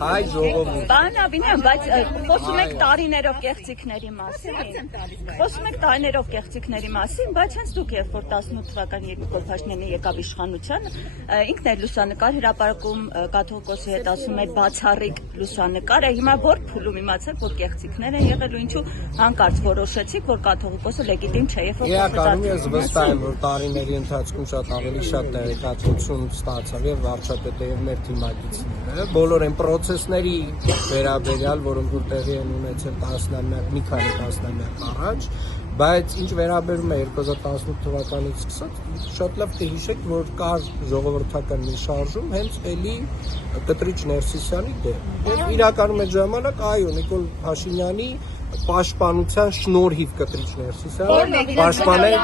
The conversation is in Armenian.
հայ ժողովուրդ։ Պարոն Աբինյան, բայց խոսում եք տարիներով կեղծիքների մասին։ Խոսում եք տարիներով կեղծիքների մասին, բայց հենց դուք երբ որ 18 թվականի Նիկոլ Փաշինյանը եկավ իշխանության, ինքն էլ լուսանկար հրապարակում կաթողիկոսի հետ ասում էր բացառիկ լուսանկար է, հիմա որ փուլում իմացեք, որ կեղծիքներ են եղել ու ինչու հանկարծ որոշեցիք, որ կաթողիկոսը լեգիտիմ չէ, երբ որ Իրականում ես վստահ եմ, որ տարիների ընթացքում շատ ավելի շատ տեղեկատվություն ստացավ եւ վարչապետը եւ մեր թիմակիցները բոլոր այն process-ների վերաբերյալ, որոնք որ տեղի են ունեցել տասնամյակ, մի քանի տասնամյակ առաջ, բայց ինչ վերաբերում է 2018 թվականից սկսած շատ լավ կհիշեք, որ կար ժողովրդական մի շարժում հենց էլի Կտրիչ Ներսիսյանի դեմ։ Եվ իրականում այդ ժամանակ այո Նիկոլ Փաշինյանի պաշտպանության շնորհիվ Կտրիչ Ներսիսյանը պաշտպանել